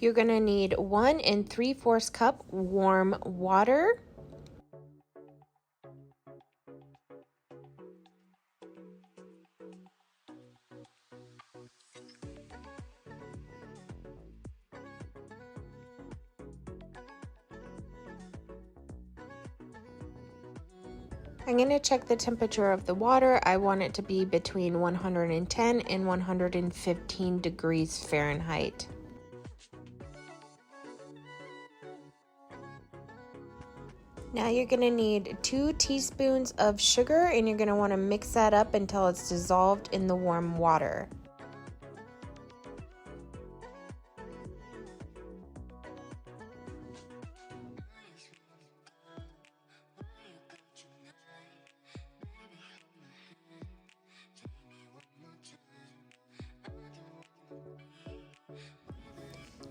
You're gonna need 1 3/4 cup warm water. I'm going to check the temperature of the water. I want it to be between 110 and 115 degrees Fahrenheit. Now you're going to need 2 teaspoons of sugar, and you're going to want to mix that up until it's dissolved in the warm water.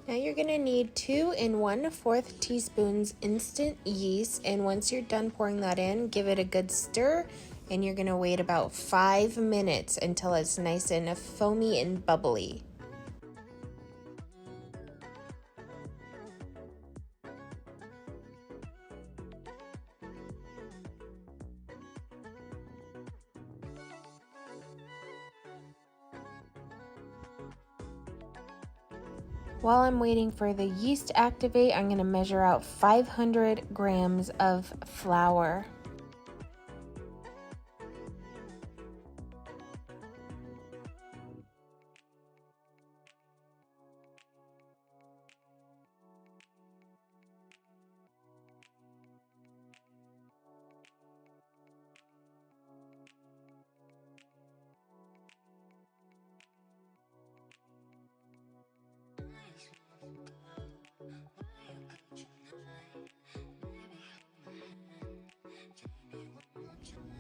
Now you're going to need 2 1/4 teaspoons instant yeast, and once you're done pouring that in, give it a good stir, and you're going to wait about 5 minutes until it's nice and foamy and bubbly. While I'm waiting for the yeast to activate, I'm going to measure out 500 grams of flour.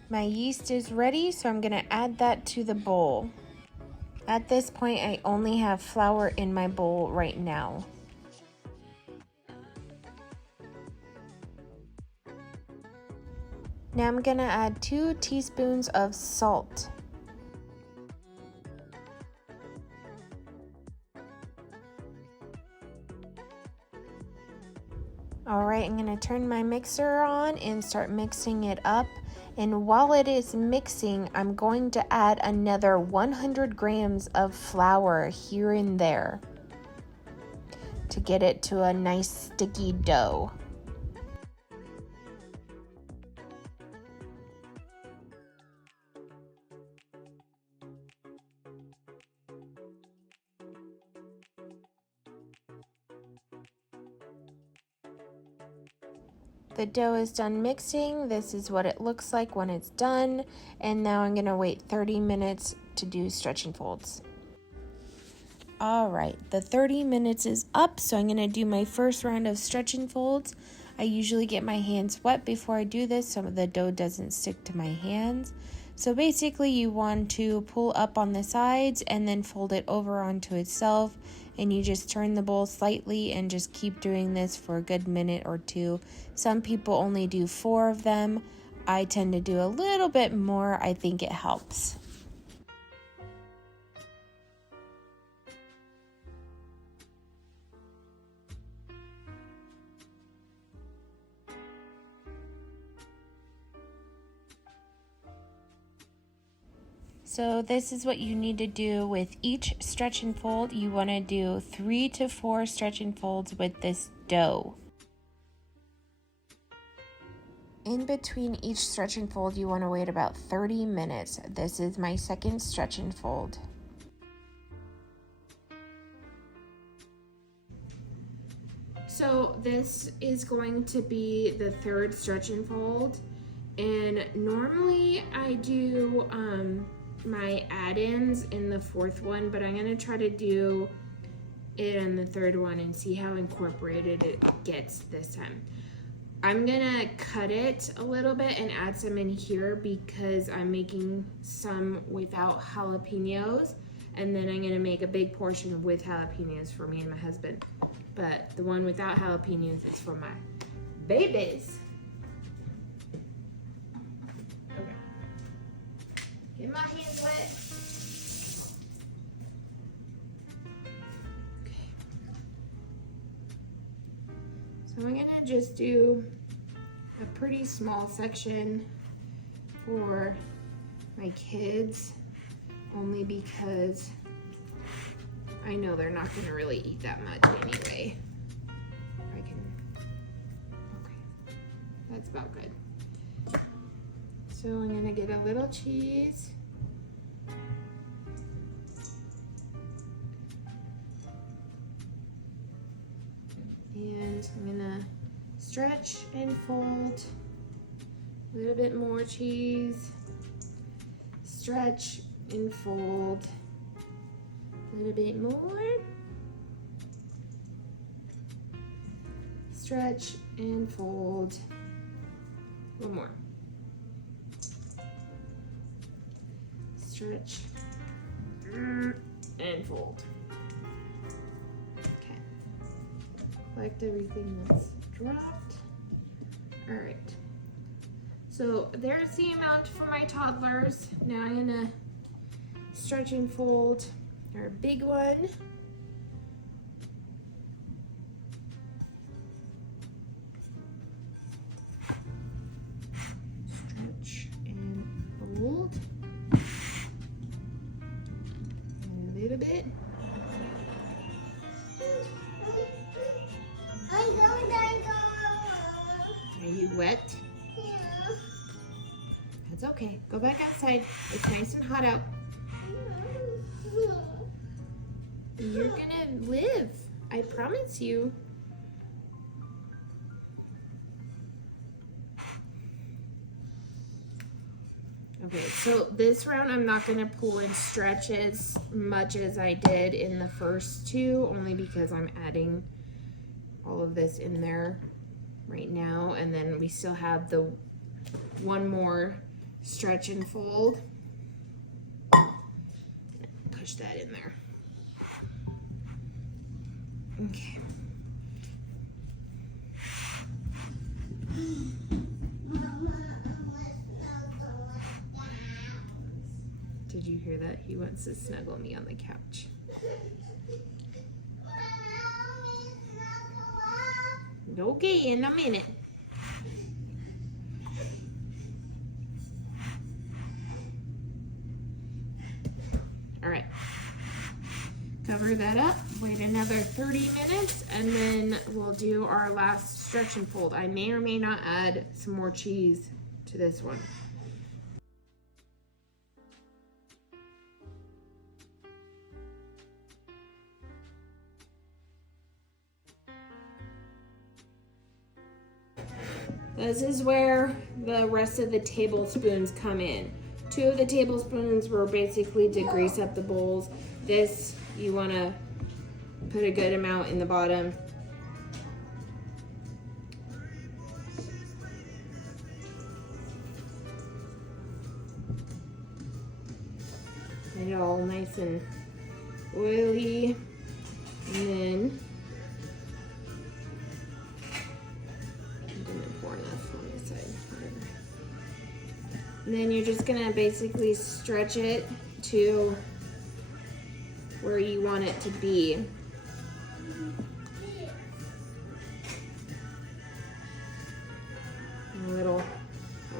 My yeast is ready, so I'm going to add that to the bowl. At this point, I only have flour in my bowl right now. Now I'm going to add 2 teaspoons of salt. Alright, I'm going to turn my mixer on and start mixing it up. And while it is mixing, I'm going to add another 100 grams of flour here and there to get it to a nice sticky dough. The dough is done mixing. This is what it looks like when it's done. And now I'm gonna wait 30 minutes to do stretch and folds. All right, the 30 minutes is up, so I'm gonna do my first round of stretch and folds. I usually get my hands wet before I do this so the dough doesn't stick to my hands. So basically you want to pull up on the sides and then fold it over onto itself, and you just turn the bowl slightly and just keep doing this for a good minute or two. Some people only do 4 of them. I tend to do a little bit more. I think it helps. So this is what you need to do with each stretch and fold. You want to do 3 to 4 stretch and folds with this dough. In between each stretch and fold, you want to wait about 30 minutes. This is my second stretch and fold. So this is going to be the third stretch and fold. And normally I do my add-ins in the fourth one, but I'm gonna try to do it in the third one and see how incorporated it gets this time. I'm gonna cut it a little bit and add some in here because I'm making some without jalapenos, and then I'm gonna make a big portion with jalapenos for me and my husband. But the one without jalapenos is for my babies. Okay. Get my hands wet. Okay. So I'm gonna just do a pretty small section for my kids, only because I know they're not gonna really eat that much anyway. Okay, that's about good. So I'm gonna get a little cheese. And I'm gonna stretch and fold. A little bit more cheese. Stretch and fold. A little bit more. Stretch and fold. One more. Stretch and fold. Okay. Collect everything that's dropped. All right. So there's the amount for my toddlers. Now I'm gonna stretch and fold our big one. Stretch and fold. A little bit. Are you wet? Yeah. That's okay. Go back outside. It's nice and hot out. You're gonna live. I promise you. Okay, so this round I'm not gonna pull and stretch as much as I did in the first two, only because I'm adding all of this in there right now, and then we still have the one more stretch and fold. Push that in there. Okay. Did you hear that? He wants to snuggle me on the couch. Okay, in a minute. All right. Cover that up, wait another 30 minutes, and then we'll do our last stretch and fold. I may or may not add some more cheese to this one. This is where the rest of the tablespoons come in. 2 of the tablespoons were basically to grease up the bowls. This, you want to put a good amount in the bottom. Get it all nice and oily. And then and then you're just gonna basically stretch it to where you want it to be. A little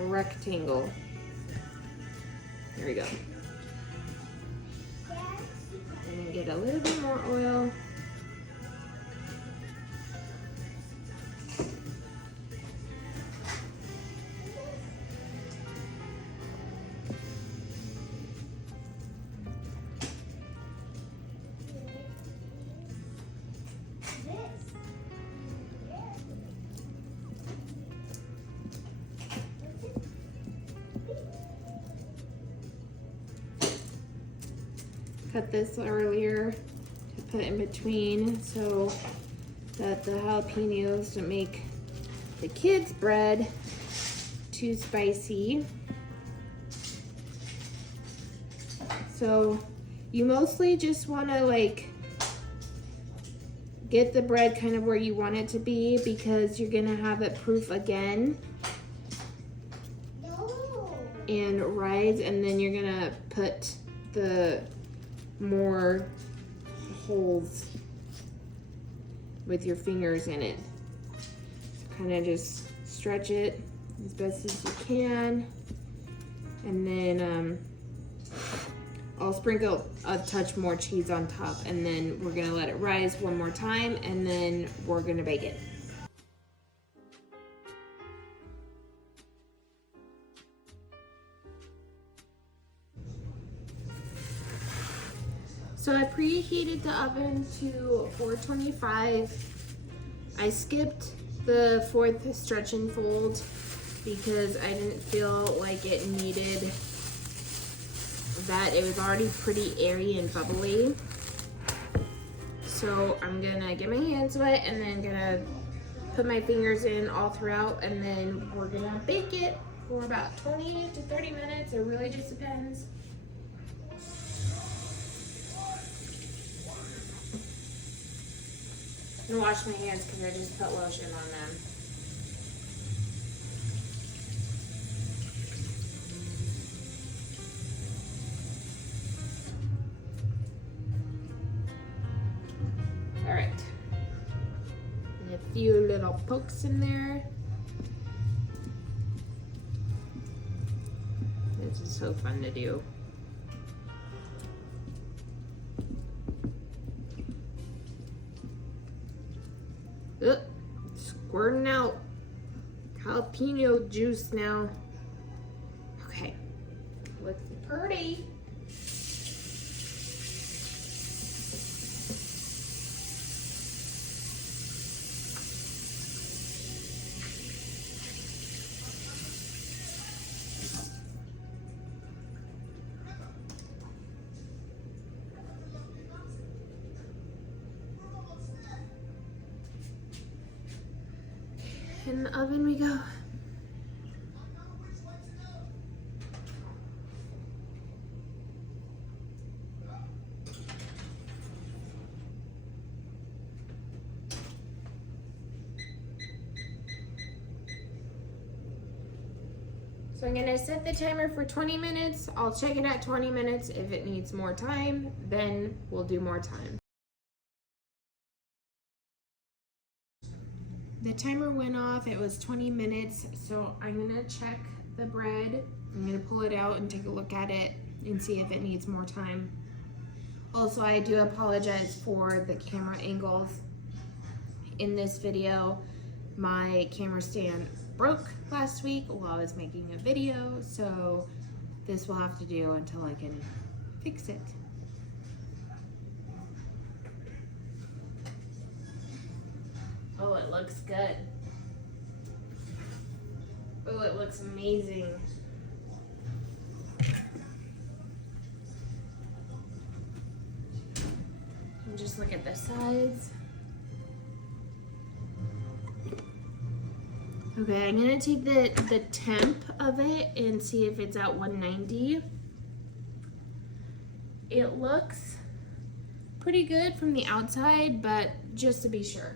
rectangle. There we go. And then get a little bit more oil. Cut this earlier to put in between so that the jalapenos don't make the kids' bread too spicy. So you mostly just want to like get the bread kind of where you want it to be, because you're gonna have it proof again and rise, and then you're gonna put the more holes with your fingers in it. kind of just stretch it as best as you can. And then I'll sprinkle a touch more cheese on top, and then we're gonna let it rise one more time, and then we're gonna bake it. So I preheated the oven to 425. I skipped the 4th stretch and fold because I didn't feel like it needed that. It was already pretty airy and bubbly. So I'm gonna get my hands wet and then gonna put my fingers in all throughout, and then we're gonna bake it for about 20 to 30 minutes. It really just depends. I'm gonna wash my hands because I just put lotion on them. All right. And a few little pokes in there. This is so fun to do. Squirting out jalapeno juice now. Okay, looks pretty. In the oven we go. So I'm gonna set the timer for 20 minutes. I'll check it at 20 minutes. If it needs more time, then we'll do more time. The timer went off, it was 20 minutes, so I'm gonna check the bread. I'm gonna pull it out and take a look at it and see if it needs more time. Also, I do apologize for the camera angles in this video. My camera stand broke last week while I was making a video, so this will have to do until I can fix it. Oh, it looks good. Oh, it looks amazing. And just look at the sides. Okay, I'm gonna take the temp of it and see if it's at 190. It looks pretty good from the outside, but just to be sure.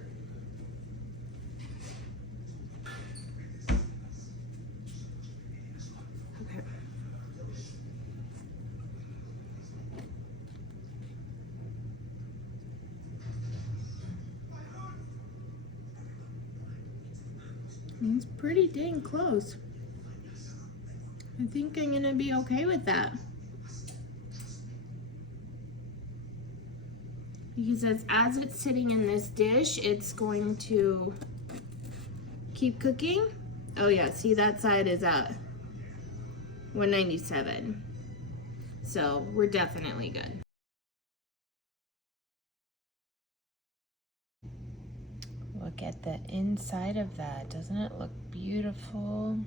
It's pretty dang close. I think I'm gonna be okay with that. Because as it's sitting in this dish, it's going to keep cooking. Oh yeah, see that side is at 197. So we're definitely good. Look at the inside of that. Doesn't it look beautiful?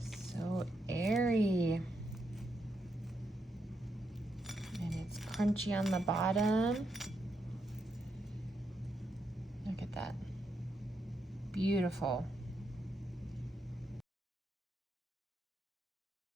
So airy. And it's crunchy on the bottom. Look at that. Beautiful.